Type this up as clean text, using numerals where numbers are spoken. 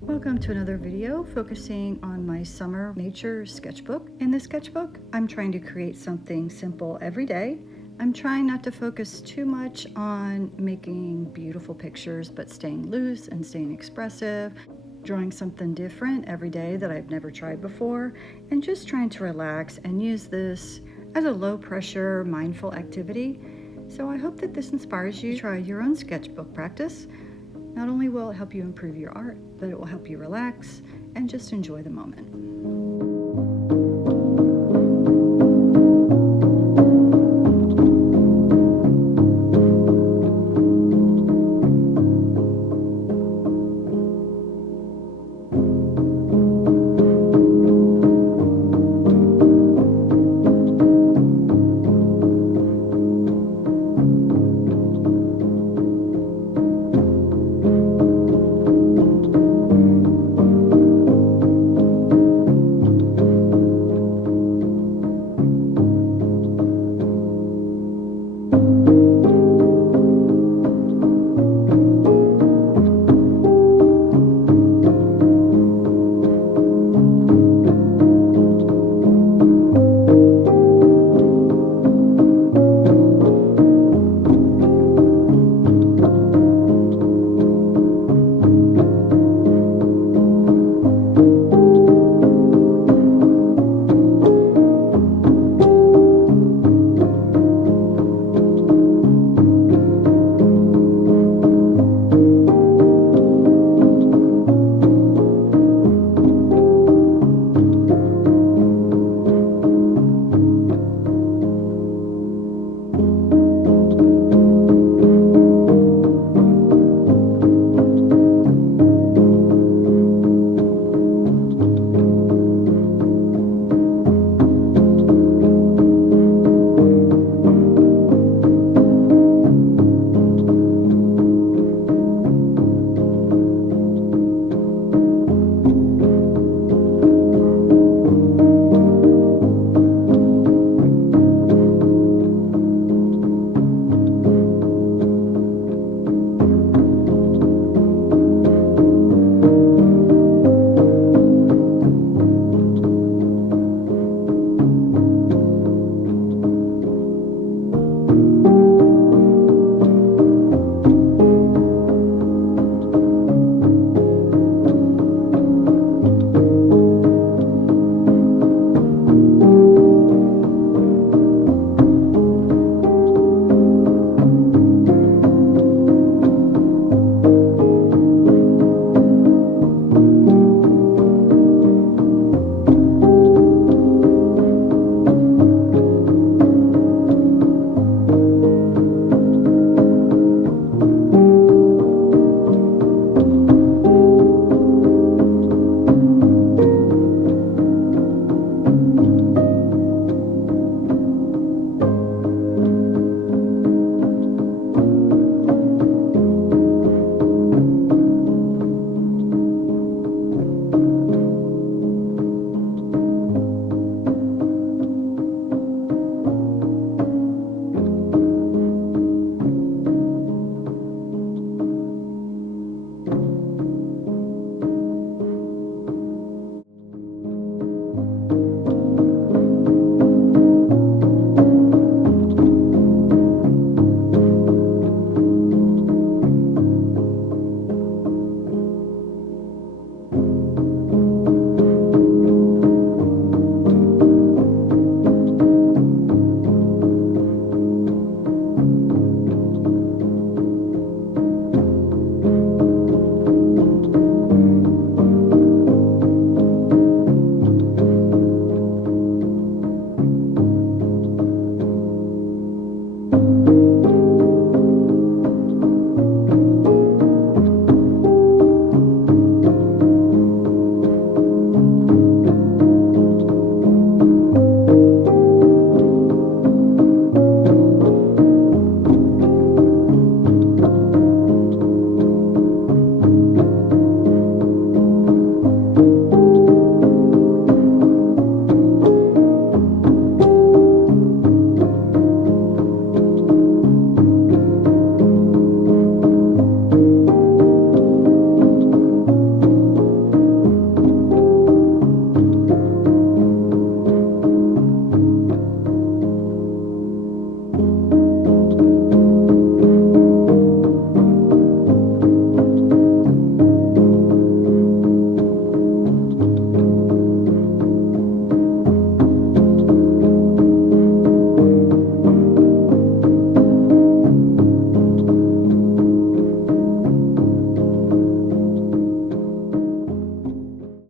Welcome to another video focusing on my summer nature sketchbook. In this sketchbook, I'm trying to create something simple every day. I'm trying not to focus too much on making beautiful pictures, but staying loose and staying expressive, drawing something different every day that I've never tried before, and just trying to relax and use this as a low pressure, mindful activity. So I hope that this inspires you to try your own sketchbook practice. Not only will it help you improve your art, but it will help you relax and just enjoy the moment.